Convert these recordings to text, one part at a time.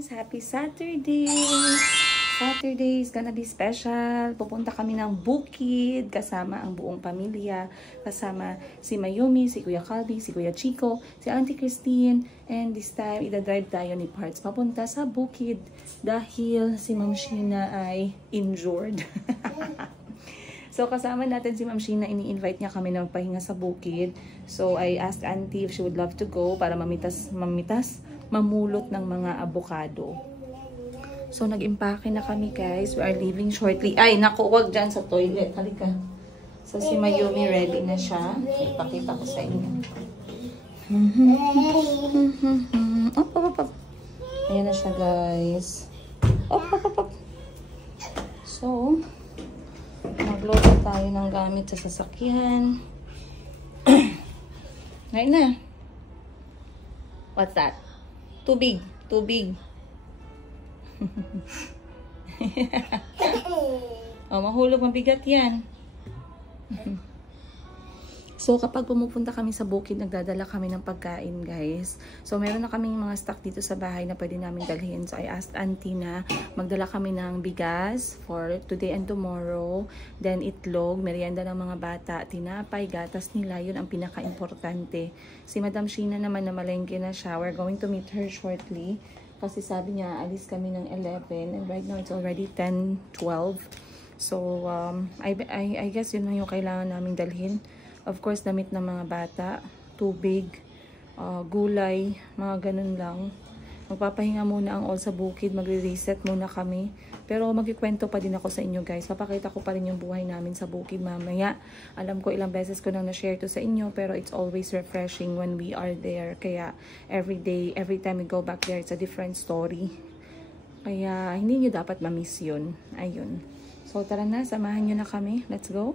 guys! Happy Saturday! Saturday is gonna be special. Pupunta kami ng bukid kasama ang buong pamilya. Kasama si Mayumi, si Kuya Calvi, si Kuya Chico, si Auntie Christine. And this time, ida-drive tayo ni Parts papunta sa bukid dahil si Ma'am Sheena ay injured. So, kasama natin si Ma'am Sheena, ini-invite niya kami na magpahinga sa bukid. So, I asked Auntie if she would love to go para mamulot ng mga avocado. So, nag-impake na kami, guys. We are leaving shortly. Ay, naku, wag dyan sa toilet. Halika. So, si Mayumi ready na siya. Ipakita ko sa inyo. Op, op, op, op. Ayan na siya, guys. Op, op, op, op. So, mag-load tayo ng gamit sa sasakyan. Ngayon na. What's that? Too big. Too big. Oh, mahulog, mabigat yan. So, kapag pumupunta kami sa bukid, nagdadala kami ng pagkain, guys. So, meron na kaming mga stock dito sa bahay na pwede namin dalhin. So, I asked Auntie na magdala kami ng bigas for today and tomorrow. Then, itlog, merienda ng mga bata, tinapay, gatas nila. Yun ang pinaka-importante. Si Madam Sheena naman na malengke na siya. We're going to meet her shortly. Kasi sabi niya, alis kami ng 11. And right now, it's already 10:12. So, I guess yun lang yung kailangan naming dalhin. Of course, damit ng mga bata, tubig, gulay, mga ganun lang. Magpapahinga muna ang all sa bukid, magre-reset muna kami. Pero magkikwento pa din ako sa inyo, guys. Papakita ko pa rin yung buhay namin sa bukid mamaya. Alam ko ilang beses ko nang na-share to sa inyo, pero it's always refreshing when we are there. Kaya every day, every time we go back there, it's a different story. Kaya hindi nyo dapat ma-miss yun. Ayun. So tara na, samahan nyo na kami. Let's go.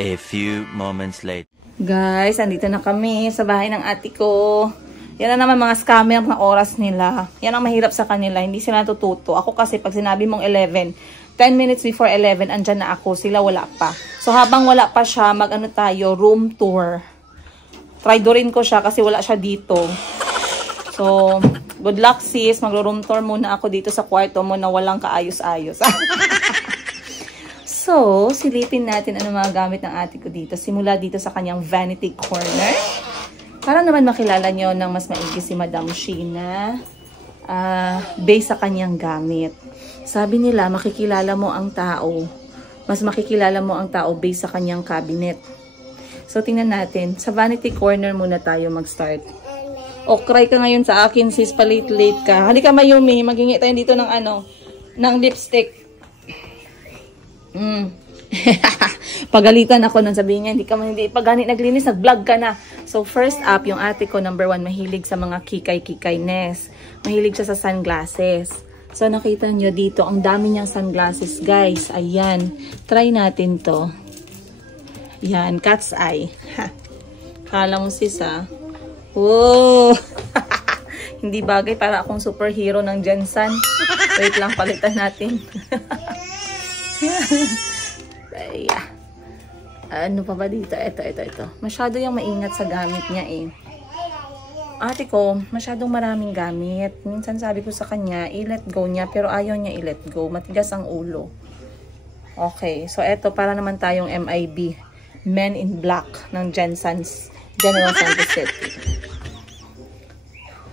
A few moments later. Guys, andito na kami sa bahay ng ate ko. Yan na naman mga scammer ng oras nila. Yan ang mahirap sa kanila. Hindi sila natututo. Ako kasi pag sinabi mong 11, 10 minutes before 11, andyan na ako. Sila wala pa. So habang wala pa siya, mag-ano tayo, room tour. Try rin ko siya kasi wala siya dito. So, good luck sis. Mag-room tour muna ako dito sa kwarto mo na walang kaayos-ayos. So, silipin natin ano mga gamit ng ate ko dito. Simula dito sa kanyang vanity corner. Para naman makilala nyo ng mas maigi si Madam Sheena. Based sa kanyang gamit. Sabi nila, makikilala mo ang tao. Mas makikilala mo ang tao based sa kanyang cabinet. So, tingnan natin. Sa vanity corner muna tayo mag-start. O, cry ka ngayon sa akin sis, palate-late ka. Halika Mayumi, maghingi tayo dito ng ng lipstick. Pagalitan ako nang sabihin niya, hindi pa ganit naglinis, nag-vlog ka na. So first up, yung ate ko, number 1, mahilig sa mga kikay-kikayness. Mahilig siya sa sunglasses. So nakita niyo dito, ang dami niyang sunglasses, guys. Ayan, try natin to. Yan, cat's eye. Kala mo sis oh. Hindi bagay, para akong superhero ng Jensen. Wait lang, palitan natin. Yeah. Ano pa ba dito? Ito. Masyado yung maingat sa gamit niya eh. Ate ko, masyadong maraming gamit. Minsan sabi ko sa kanya, i-let go niya, pero ayaw niya i-let go. Matigas ang ulo. Okay, so ito para naman tayong MIB. Men in Black ng Jensen's General Santos City.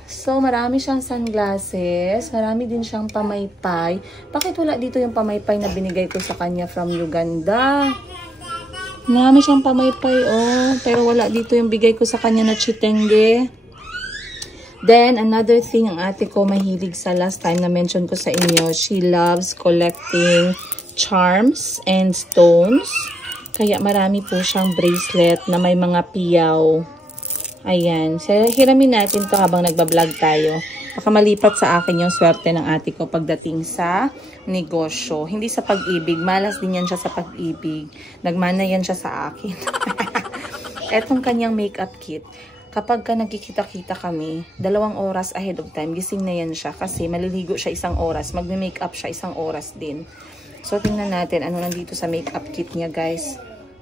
So, marami siyang sunglasses. Marami din siyang pamaypay. Bakit wala dito yung pamaypay na binigay ko sa kanya from Uganda? Marami siyang pamaypay, oh. Pero wala dito yung bigay ko sa kanya na chitenge. Then, another thing, ang ate ko mahilig sa last time na mention ko sa inyo. She loves collecting charms and stones. Kaya marami po siyang bracelet na may mga piyaw. Ayan. So, hiramin natin to habang nagbablog tayo. Baka malipat sa akin yung swerte ng ate ko pagdating sa negosyo. Hindi sa pag-ibig. Malas din yan siya sa pag-ibig. Nagmana yan siya sa akin. Etong kanyang makeup kit. Kapag ka nagkikita-kita kami, 2 oras ahead of time, gising na yan siya. Kasi maliligo siya 1 oras. Magme-makeup siya 1 oras din. So, tingnan natin ano nandito sa makeup kit niya, guys.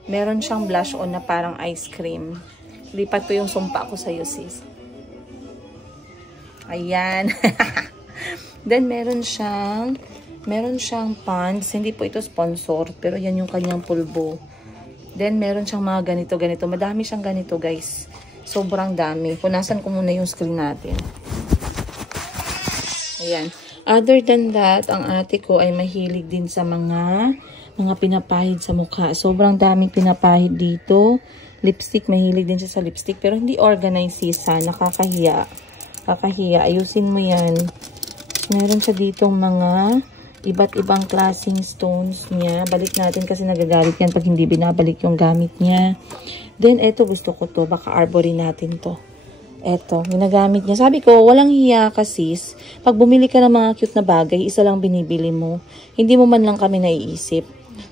Meron siyang blush on na parang ice cream. Lipat ko yung sumpa ko sa'yo, sis. Ayan. Then, meron siyang pants. Hindi po ito sponsor, pero yan yung kanyang pulbo. Then, meron siyang mga ganito. Madami siyang ganito, guys. Sobrang dami. Punasan ko muna yung screen natin. Ayan. Other than that, ang ate ko ay mahilig din sa mga pinapahid sa mukha. Sobrang daming pinapahid dito. Lipstick, mahilig din siya sa lipstick. Pero hindi organized siya. Nakakahiya. Ayusin mo yan. Meron siya ditong mga iba't ibang klaseng stones niya. Balik natin kasi nagagalit yan pag hindi binabalik yung gamit niya. Then, eto gusto ko to. Baka arborin natin to. Eto, ginagamit niya. Sabi ko, walang hiya kasi. Pag bumili ka ng mga cute na bagay, isa lang binibili mo. Hindi mo man lang kami naiisip.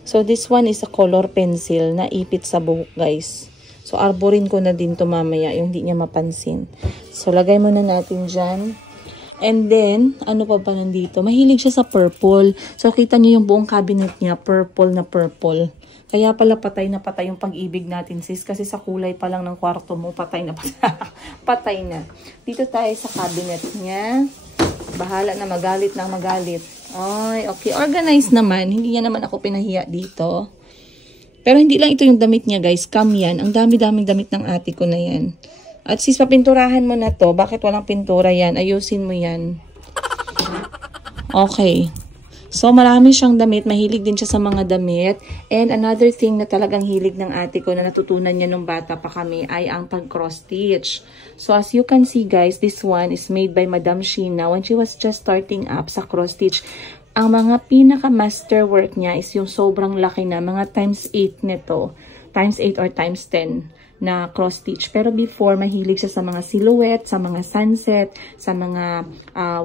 So, this one is a color pencil na ipit sa buhok, guys. So, arborin ko na din to mamaya, yung hindi niya mapansin. So, lagay muna natin dyan. And then, ano pa ba nandito? Mahilig siya sa purple. So, kita niyo yung buong cabinet niya, purple na purple. Kaya pala patay na patay yung pag-ibig natin, sis. Kasi sa kulay pa lang ng kwarto mo, patay na patay. Patay na. Dito tayo sa cabinet niya. Bahala na magalit. Ay, okay. Organized naman. Hindi niya naman ako pinahiya dito. Pero hindi lang ito yung damit niya, guys. Cam yan. Ang dami-daming damit ng ate ko na yan. At sis, papinturahan mo na to. Bakit walang pintura yan? Ayusin mo yan. Okay. So, marami siyang damit. Mahilig din siya sa mga damit. And another thing na talagang hilig ng ate ko na natutunan niya nung bata pa kami ay ang pag-cross stitch. So, as you can see, guys, this one is made by Madam Sheena when she was just starting up sa cross stitch. Ang mga pinaka-master work niya is yung sobrang laki na, mga times 8 nito. Times 8 or times 10 na cross stitch. Pero before, mahilig siya sa mga silhouette, sa mga sunset, sa mga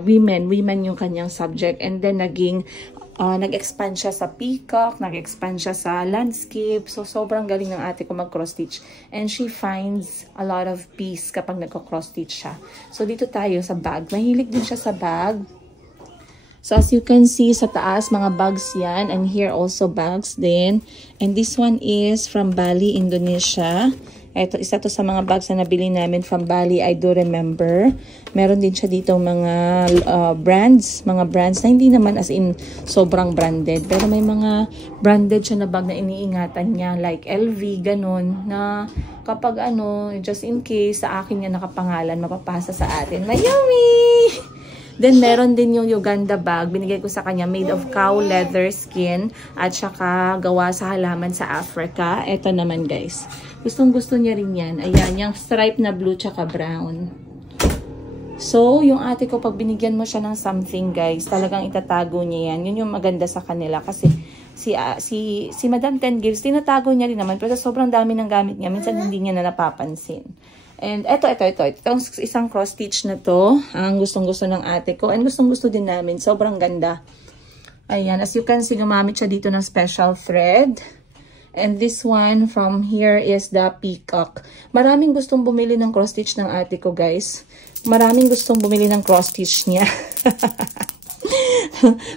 women. Women yung kanyang subject. And then, nag-expand siya sa peacock, nag-expand siya sa landscape. So, sobrang galing ng ate ko mag-cross stitch. And she finds a lot of peace kapag nagko-cross stitch siya. So, dito tayo sa bag. Mahilig din siya sa bag. So, as you can see, sa taas, mga bags yan. And here also bags din. And this one is from Bali, Indonesia. Ito, isa to sa mga bags na nabili namin from Bali, I do remember. Meron din siya dito mga brands. Mga brands na hindi naman as in sobrang branded. Pero may mga branded siya na bag na iniingatan niya. Like LV, ganun. Na kapag just in case, sa akin niya nakapangalan, mapapasa sa atin. Mayumi! Then, meron din yung Uganda bag. Binigay ko sa kanya, made of cow leather skin at saka gawa sa halaman sa Africa. Ito naman, guys. Gustong-gusto niya rin yan. Ayan, yung stripe na blue tsaka brown. So, yung ate ko, pag binigyan mo siya ng something, guys, talagang itatago niya yan. Yun yung maganda sa kanila. Kasi si Madam Ten Gives, tinatago niya rin naman. Pero sobrang dami ng gamit niya. Minsan hindi niya na napapansin. And ito. Itong isang cross stitch na to, ang gustong-gusto ng ate ko. And gustong-gusto din namin. Sobrang ganda. Ayan. As you can see, gumamit siya dito ng special thread. And this one from here is the peacock. Maraming gustong bumili ng cross stitch ng ate ko, guys. Maraming gustong bumili ng cross stitch niya.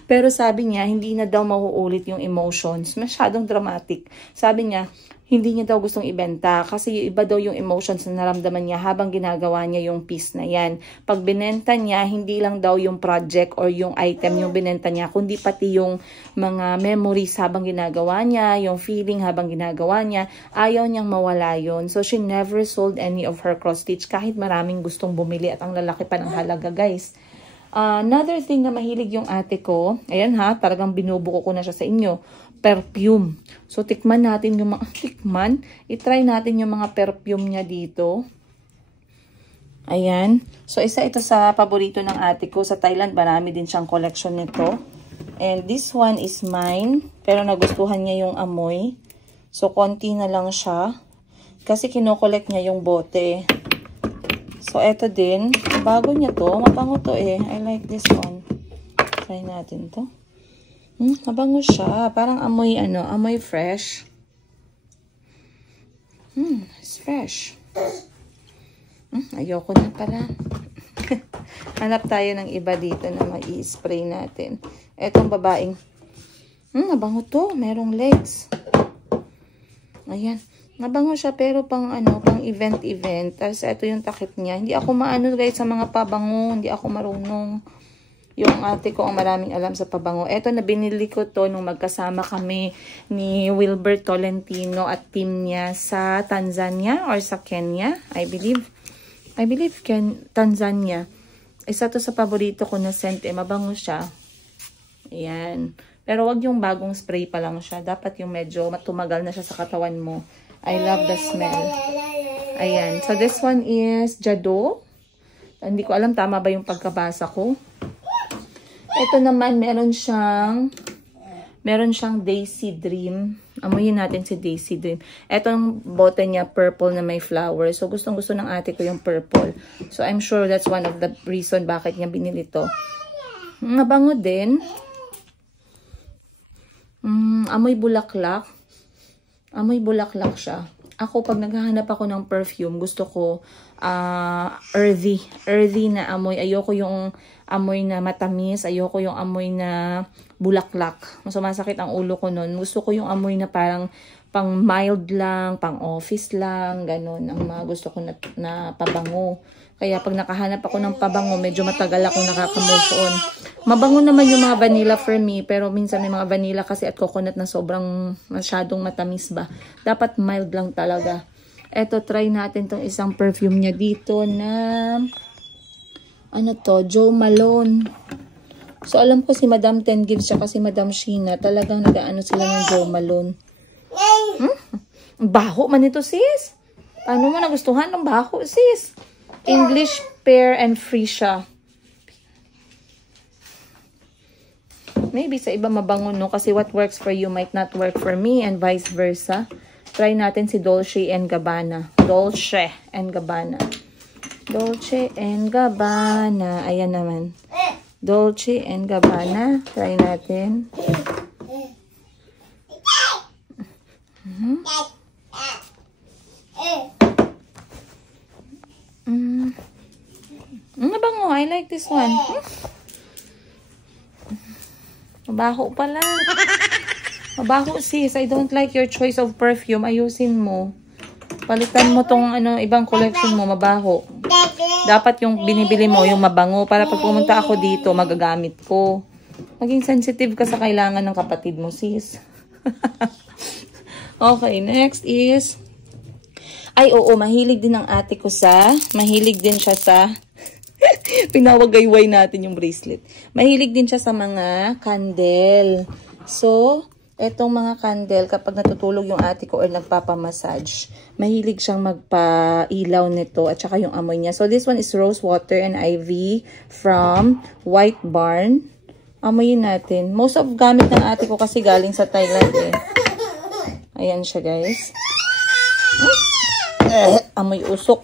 Pero sabi niya, hindi na daw mauulit yung emotions. Masyadong dramatic. Sabi niya, hindi niya daw gustong ibenta kasi iba daw yung emotions na naramdaman niya habang ginagawa niya yung piece na yan. Pag binenta niya, hindi lang daw yung project or yung item yung binenta niya, kundi pati yung mga memories habang ginagawa niya, yung feeling habang ginagawa niya. Ayaw niyang mawala yun. So, she never sold any of her cross-stitch kahit maraming gustong bumili at ang lalaki pa ng halaga, guys. Another thing na mahilig yung ate ko, ayan ha, talagang binubuko ko na siya sa inyo, perfume. So, tikman natin yung mga, itry natin yung mga perfume niya dito. Ayan. So, isa ito sa paborito ng ate ko. Sa Thailand, marami din siyang collection nito. And this one is mine, pero nagustuhan niya yung amoy. So, konti na lang siya. Kasi kinokollect niya yung bote. So, eto din. Bago niya to. Mabango to eh. I like this one. Try natin to. Mabango siya. Parang amoy, amoy fresh. It's fresh. Ayoko na pala. Hanap tayo ng iba dito na mai-spray natin. Etong babaeng. Mabango to. Merong legs. Ayan. Mabango siya pero pang event. Tapos ito yung takip niya. Hindi ako guys sa mga pabango. Hindi ako marunong. Yung ate ko ang maraming alam sa pabango. Eto na binili ko to nung magkasama kami ni Wilbert Tolentino at team niya sa Tanzania or sa Kenya, I believe Tanzania. Isa to sa paborito ko na scent, mabango siya. Ayan. Pero wag yung bagong spray pa lang siya. Dapat yung medyo matumagal na siya sa katawan mo. I love the smell. Ayan. So this one is Jado. Hindi ko alam tama ba yung pagkabasa ko. Ito naman, meron siyang Daisy Dream. Amuyin natin si Daisy Dream. Etong bote niya, purple na may flower. So, gustong-gusto ng ate ko yung purple. So, I'm sure that's one of the reason bakit niya binili to. Mabango din. Amoy bulaklak. Amoy bulaklak siya. Ako, pag naghahanap ako ng perfume, gusto ko earthy. Earthy na amoy. Ayoko yung amoy na matamis. Ayoko yung amoy na bulaklak. Sumasakit ang ulo ko nun. Gusto ko yung amoy na parang pang mild lang, pang office lang, ganun. Ang mga gusto ko na pabango. Kaya pag nakahanap ako ng pabango, medyo matagal akong nakaka-move on. Mabango naman yung mga vanilla for me, pero minsan may mga vanilla kasi at coconut na sobrang masyadong matamis ba. Dapat mild lang talaga. Eto, try natin tong isang perfume niya dito na ano to, Jo Malone. So, alam ko si Madam Ten Gives siya kasi Madam Sheena. Talagang nag-ano sila ng Jo Malone. Baho man ito, sis. Paano mo nagustuhan ng baho, sis? English Pear and Freesia. Maybe sa iba mabango, no? Kasi what works for you might not work for me and vice versa. Try natin si Dolce & Gabbana. Dolce & Gabbana. Dolce & Gabbana. Ayan naman. Dolce & Gabbana. Try natin. Mabango. I like this one. Mabaho pala. Mabaho sis. I don't like your choice of perfume. Ayusin mo. Palitan mo tong ibang collection mo. Mabaho. Dapat yung binibili mo, yung mabango. Para pag pumunta ako dito, magagamit ko. Maging sensitive ka sa kailangan ng kapatid mo, sis. Okay, next is... Ay, oo, mahilig din ang ate ko mahilig din siya sa... Pinawagayway natin yung bracelet. Mahilig din siya sa mga candle. So, etong mga candle, kapag natutulog yung ate ko or nagpapamassage, mahilig siyang magpa-ilaw nito at saka yung amoy niya. So, this one is Rose Water and Ivy from White Barn. Amoyin natin. Most of gamit ng ate ko kasi galing sa Thailand eh. Ayan siya, guys. Amoy usok.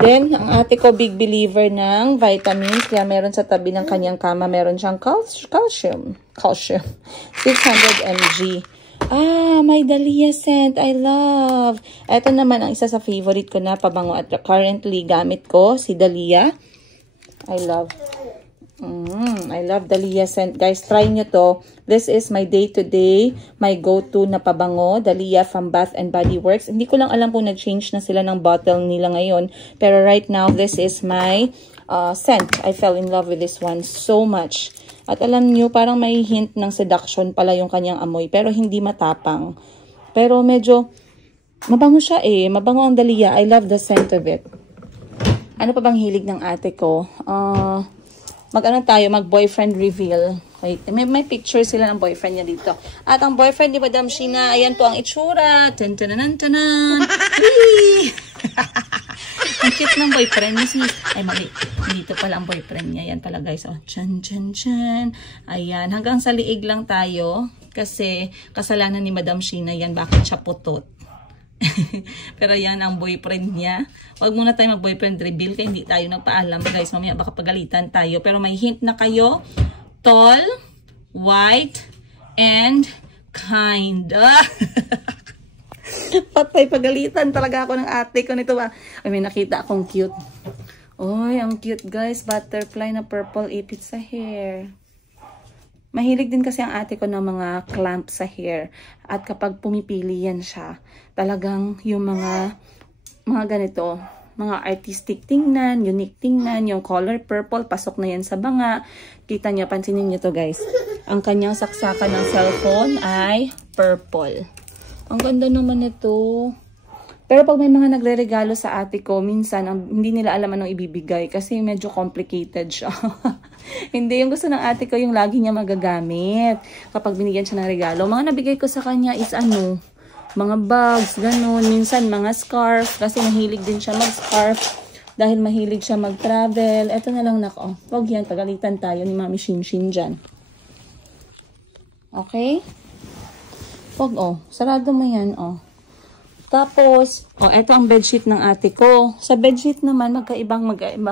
Then, ang ate ko big believer ng vitamins. Kaya meron sa tabi ng kanyang kama, meron siyang calcium. 600 mg. Ah, may Dahlia scent. I love. Ito naman ang isa sa favorite ko na pabango at currently gamit ko, si Dahlia. I love Dahlia scent. Guys, try nyo to. This is my day-to-day, my go-to na pabango. Dahlia from Bath and Body Works. Hindi ko lang alam kung nag-change na sila ng bottle nila ngayon. Pero right now, this is my scent. I fell in love with this one so much. At alam nyo, parang may hint ng seduction pala yung kanyang amoy. Pero hindi matapang. Pero medyo, mabango siya eh. Mabango ang Dahlia. I love the scent of it. Ano pa bang hilig ng ate ko? Mag-boyfriend reveal. Wait, may picture sila ng boyfriend niya dito. At ang boyfriend ni Madam Sheena, ayan po ang itsura. Tan-tan-tan-tan-tan. Ang cute ng boyfriend niya. Ay, mali. Dito pala ang boyfriend niya. Ayan pala, guys. Oh, chan, chan, chan. Ayan. Hanggang sa liig lang tayo. Kasi kasalanan ni Madam Sheena yan. Bakit siya putot? Pero yan ang boyfriend niya. Huwag muna tayo mag-boyfriend reveal kaya hindi tayo nagpaalam, guys. Mamaya baka pagalitan tayo. Pero may hint na kayo. Tall, white, and kind. Patay, pagalitan talaga ako ng ate ko nito ba. Ay, may nakita akong cute. Oy, ang cute, guys. Butterfly na purple ipit sa hair. Mahilig din kasi ang ate ko ng mga clamp sa hair. At kapag pumipili yan siya, talagang yung mga ganito, mga artistic tingnan, unique tingnan. Yung color purple, pasok na yan sa banga. Kita niyo, pansinin niyo to guys. Ang kanyang saksakan ng cellphone ay purple. Ang ganda naman ito. Pero pag may mga nagre-regalo sa ate ko, minsan hindi nila alam anong ibibigay kasi medyo complicated siya. Hindi, yung gusto ng ate ko yung lagi niya magagamit kapag binigyan siya ng regalo. Mga nabigay ko sa kanya is mga bags, ganun. Minsan mga scarf kasi mahilig din siya mag-scarf dahil mahilig siya mag-travel. Eto na lang nako. Wag yan, pagalitan tayo ni Mami Shinshin dyan. Okay? Wag sarado mo yan Tapos, eto ang bedsheet ng ate ko. Sa bedsheet naman, magkaiba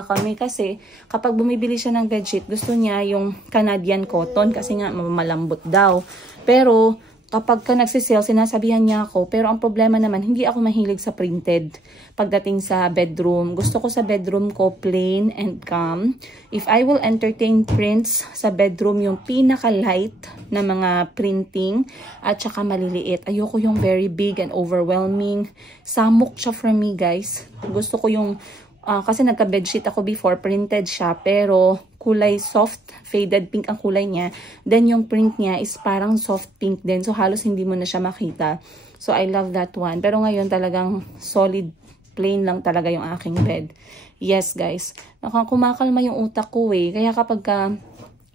kami kasi kapag bumibili siya ng bedsheet, gusto niya yung Canadian cotton kasi nga malambot daw. Pero, kapag nagsisale, sinasabihan niya ako. Pero ang problema naman, hindi ako mahilig sa printed. Pagdating sa bedroom, gusto ko sa bedroom ko plain and calm. If I will entertain prints sa bedroom, yung pinaka-light na mga printing at saka maliliit. Ayoko yung very big and overwhelming. Samok siya for me, guys. Gusto ko yung, kasi nagka-bedsheet ako before, printed siya, pero kulay soft, faded pink ang kulay niya. Then yung print niya is parang soft pink din. So halos hindi mo na siya makita. So I love that one. Pero ngayon talagang solid, plain lang talaga yung aking bed. Yes guys, kumakalma yung utak ko Kaya kapag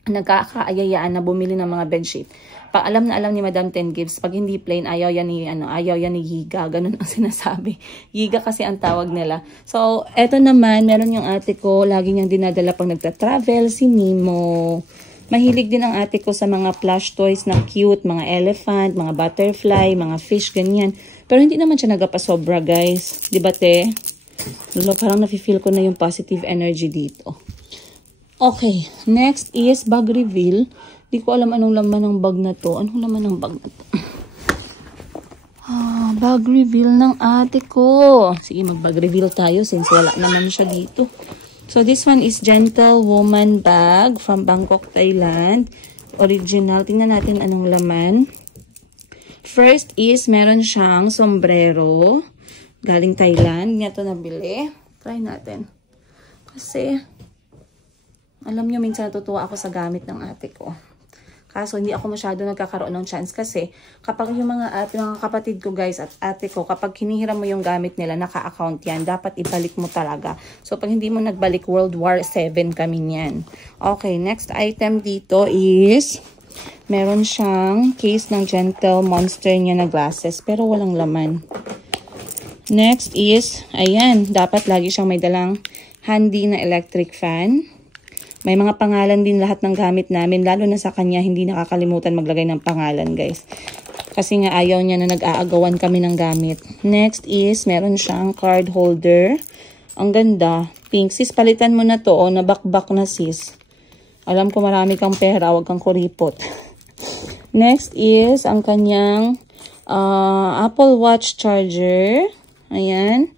nagkakaayayaan na bumili ng mga bedsheet, pag alam na alam ni Madam Ten Gives, pag hindi plain, ayaw yan ni Giga, ganun ang sinasabi. Giga kasi ang tawag nila. So, eto naman, meron yung ate ko, lagi niyang dinadala pag nagta-travel, si Nemo. Mahilig din ang ate ko sa mga plush toys na cute, mga elephant, mga butterfly, mga fish, ganyan. Pero hindi naman siya nagapasobra, guys. Di ba, te? Parang nafe-feel ko na yung positive energy dito. Okay, next is bag reveal. Di ko alam anong laman ng bag na to. Anong laman ng bag na to? Bag reveal ng ate ko. Sige, mag-bag reveal tayo since wala naman siya dito. So, this one is Gentle Woman bag from Bangkok, Thailand. Original. Tingnan natin anong laman. First is, meron siyang sombrero. Galing Thailand. Nga ito nabili. Try natin. Kasi, alam nyo, minsan natutuwa ako sa gamit ng ate ko. Kaso, hindi ako masyado nagkakaroon ng chance kasi kapag yung mga kapatid ko guys at ate ko, kapag hinihiram mo yung gamit nila, naka-account yan, dapat ibalik mo talaga. So, pag hindi mo nagbalik, World War 7 kami niyan. Okay, next item dito is, meron siyang case ng Gentle Monster niya na glasses, pero walang laman. Next is, ayan, dapat lagi siyang may dalang handy na electric fan. May mga pangalan din lahat ng gamit namin. Lalo na sa kanya, hindi nakakalimutan maglagay ng pangalan, guys. Kasi nga ayaw niya na nag-aagawan kami ng gamit. Next is, meron siyang card holder. Ang ganda. Pink. Sis, palitan mo na to. Nabakbak na sis. Alam ko marami kang pera. Huwag kang kuripot. Next is, ang kanyang Apple Watch charger. Ayan.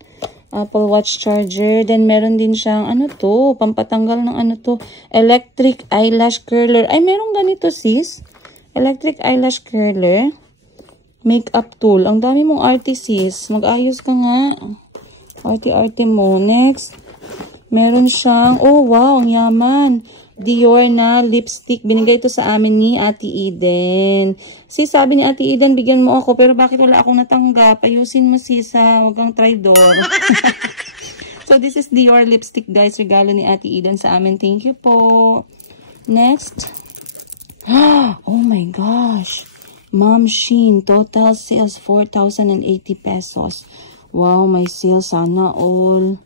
Apple Watch charger. Then, meron din siyang, pampatanggal ng electric eyelash curler. Ay, meron ganito, sis. Electric eyelash curler. Makeup tool. Ang dami mong arty, sis. Mag-ayos ka nga. Arty-arty mo. Next, meron siyang, wow, ang yaman. Dior na lipstick. Binigay ito sa amin ni Ate Eden. Sis, sabi ni Ate Eden, bigyan mo ako. Pero bakit wala akong natanggap? Ayusin mo, sis, ha? Huwag kang traidor. So, this is Dior lipstick, guys. Regalo ni Ate Eden sa amin. Thank you po. Next. Oh my gosh. Mom Sheen. Total sales, 4,080 pesos. Wow, may sales. Sana all.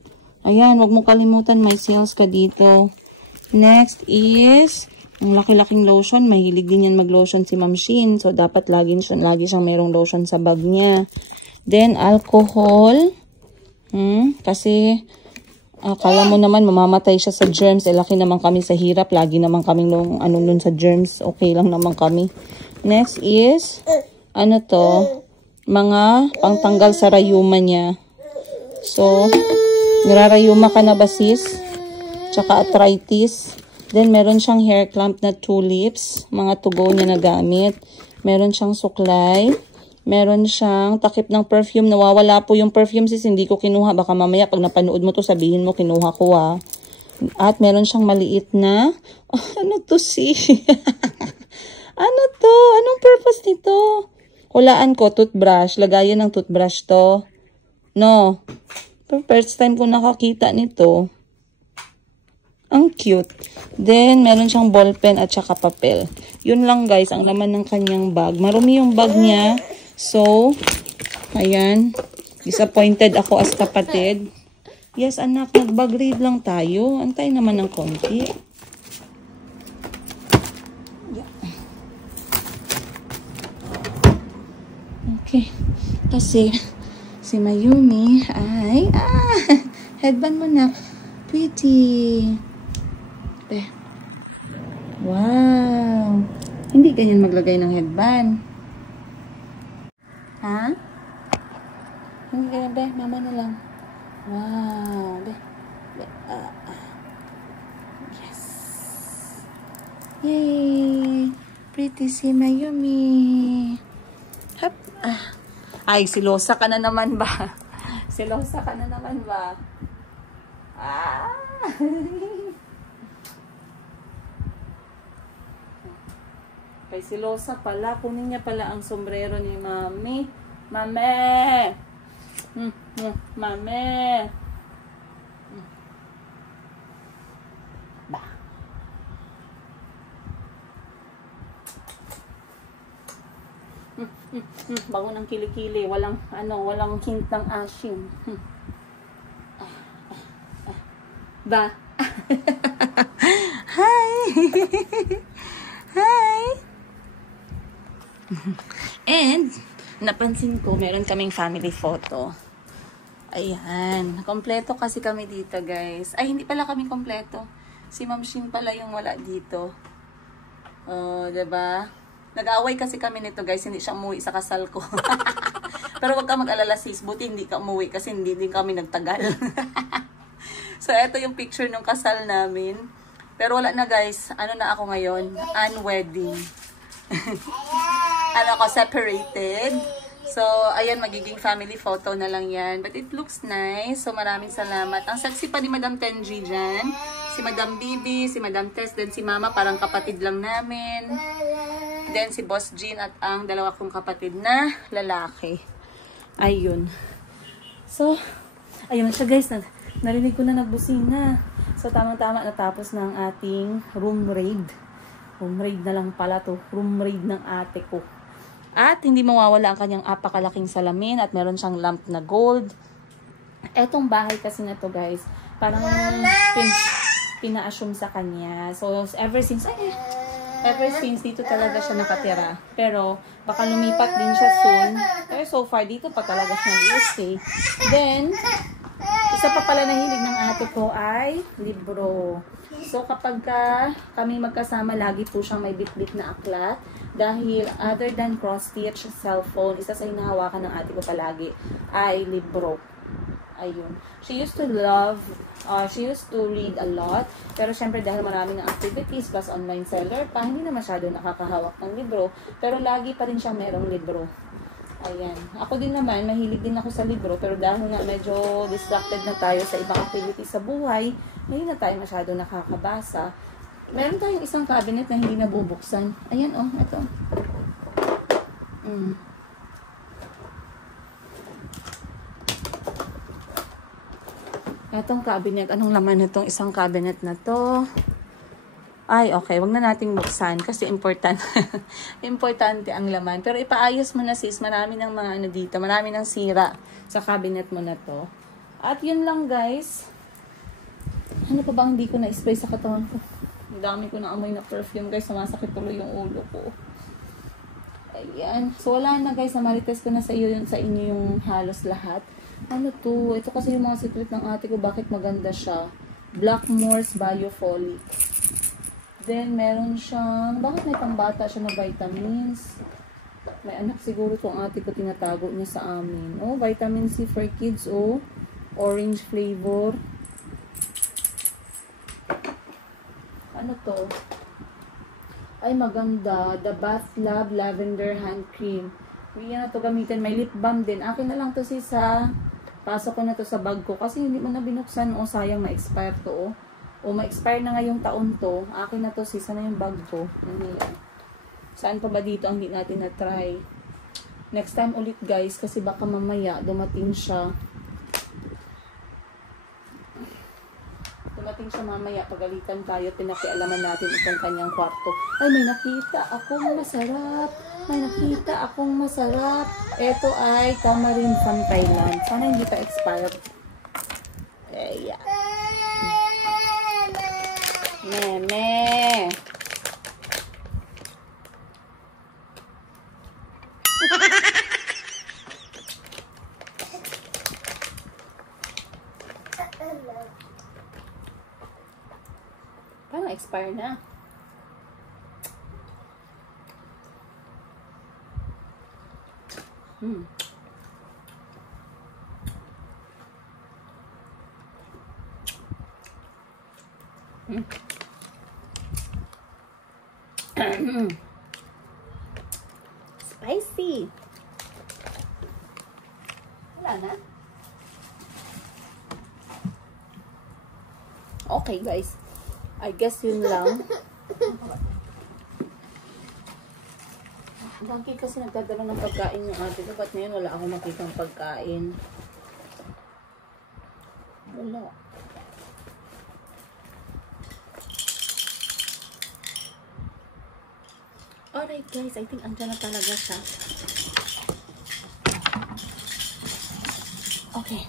Ayan, huwag mo kalimutan. May sales ka dito. Next is, ang laki-laking lotion. Mahilig din yan mag-lotion si Ma'am Sheen. So, dapat lagi siyang mayroong lotion sa bag niya. Then, alcohol. Kasi, akala mo naman, mamamatay siya sa germs. Laki naman kami sa hirap. Lagi naman kami nun sa germs. Okay lang naman kami. Next is, mga pangtanggal sa rayuma niya. So, nirarayuma ka na ba, sis? Tsaka arthritis. Then, meron siyang hair clamp na tulips. Mga to go niya na gamit. Meron siyang suklay. Meron siyang takip ng perfume. Nawawala po yung perfume sis. Hindi ko kinuha. Baka mamaya pag napanood mo to sabihin mo kinuha ko ah. At meron siyang maliit na... Oh, ano to sis? Ano to? Anong purpose nito? Hulaan ko, toothbrush. Lagayan ng toothbrush to. No. First time ko nakakita nito. Ang cute. Then, meron siyang ballpen at saka papel. Yun lang guys, ang laman ng kanyang bag. Marumi yung bag niya. So, ayan. Disappointed ako as kapatid. Yes anak, nag-bag read lang tayo. Antay naman ng konti. Okay. Kasi, si Mayumi ay, headband mo na. Pretty. Wow. Hindi ganyan maglagay ng headband. Ha? Hindi ganyan, be. Mama na lang. Wow. Be. Yes. Yay. Pretty si Mayumi. Hop. Ay, silosa ka na naman ba? Silosa ka na naman ba? Kay silosa pala. Kunin niya pala ang sombrero ni Mami. Mami! Mami! Ba? Bango ng kilikili. Walang, walang hint ng asin. Ba? Hi! Hi! And, napansin ko, meron kaming family photo. Ayan. Kompleto kasi kami dito, guys. Ay, hindi pala kami kompleto. Si Ma'am Shin pala yung wala dito. Oh, diba? Nag-away kasi kami nito, guys. Hindi siya umuwi sa kasal ko. Pero wag ka mag-alala, sis. Buti hindi ka umuwi kasi hindi din kami nagtagal. So, eto yung picture ng kasal namin. Pero wala na, guys. Ano na ako ngayon? Unwedding. Separated. So, ayan, magiging family photo na lang yan. But it looks nice. So, maraming salamat. Ang sexy pa ni Madam Tenji dyan. Si Madam Bibi, si Madam Tess, then si Mama, parang kapatid lang namin. Then si Boss Jean at ang dalawa kong kapatid na lalaki. Ayun. So, ayun na siya guys. Narinig ko na nagbusina. So, tamang-tama natapos na ang ating room raid. Room raid na lang pala to. Room raid ng ate ko. At hindi mawawala ang kanyang apakalaking salamin at meron siyang lamp na gold. Etong bahay kasi na to guys, parang pina-assume sa kanya. So, ever since dito talaga siya nakatira. Pero, baka lumipat din siya soon. Pero so far, dito pa talaga siya nag-stay. Then, isa pa pala na hilig ng ate ko ay libro. So, kapag kami magkasama, lagi po siyang may bit-bit na aklat. Dahil, other than cross-stitch, cellphone, isa sa hinahawakan ng ate ko palagi ay libro. Ayun. She used to read a lot. Pero syempre dahil maraming activities plus online seller pa, hindi na masyado nakakahawak ng libro. Pero lagi pa rin siyang merong libro. Ayan. Ako din naman, mahilig din ako sa libro. Pero dahil nga medyo distracted na tayo sa ibang activities sa buhay, hindi na tayo masyado nakakabasa. Meron tayong isang cabinet na hindi nabubuksan. Ayan oh, ito. Itong cabinet, anong laman nitong isang cabinet na to? Ay, okay, wag na nating buksan kasi importante ang laman. Pero ipaayos mo na sis, marami ng mga ano dito, marami ng sira sa cabinet mo na to. At yun lang guys. Ano pa ba hindi ko na-spray sa katawan ko? Ang dami ko na amoy na perfume guys, sumasakit tuloy yung ulo ko. Ayan. So wala na guys, marites ko na sa inyo yung halos lahat. Ano to? Ito kasi yung mga secret ng ate ko, bakit maganda siya. Blackmore's Biofolic. Then meron siyang, bakit may pambata siya na vitamins? May anak siguro itong ate ko, tinatago niya sa amin. Oh, vitamin C for kids, oh. Orange flavor. Ano to? Ay, maganda. The Bath Lab Lavender Hand Cream. Hindi na to gamitin. May lip balm din. Akin na lang to sa pasok ko na to sa bag ko. Kasi hindi mo na binuksan. O sayang ma-expire to. O ma-expire na ngayong taon to. Akin na to sis. Sana yung bag ko. Saan pa ba dito ang hindi natin na-try? Next time ulit guys. Kasi baka mamaya dumating siya. Dumating siya mamaya. Pagalitan tayo. Pinakialaman natin itong kanyang kwarto. Ay, may nakita akong masarap. May nakita akong masarap. Ito ay tamarind from Thailand. Sana hindi pa expired. Eh, yeah. Meme. Parang expire na. Spicy. Wala na. Okay guys. I guess yun lang. Lagi kasi nagdadala ng pagkain yung ate ko. Ba't ngayon wala akong makitang pagkain? Wala. Alright guys, I think andyan na talaga siya. Okay.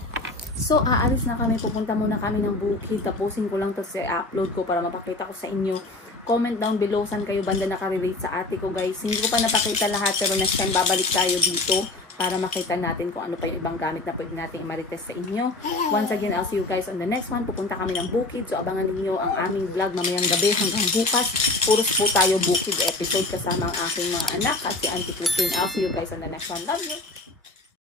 So, aalis na kami. Pupunta muna kami ng bukid. Tapusin ko lang to sa upload ko para mapakita ko sa inyo. Comment down below saan kayo banda nakarelate sa ate ko guys. Hindi ko pa napakita lahat pero next time babalik tayo dito para makita natin kung ano pa yung ibang gamit na pwede natin i-marites sa inyo. Once again, I'll see you guys on the next one. Pupunta kami ng bukid. So, abangan ninyo ang aming vlog mamayang gabi hanggang bukas. Puros po tayo bukid episode kasama ang aking mga anak at si Auntie Christine. I'll see you guys on the next one. Love you!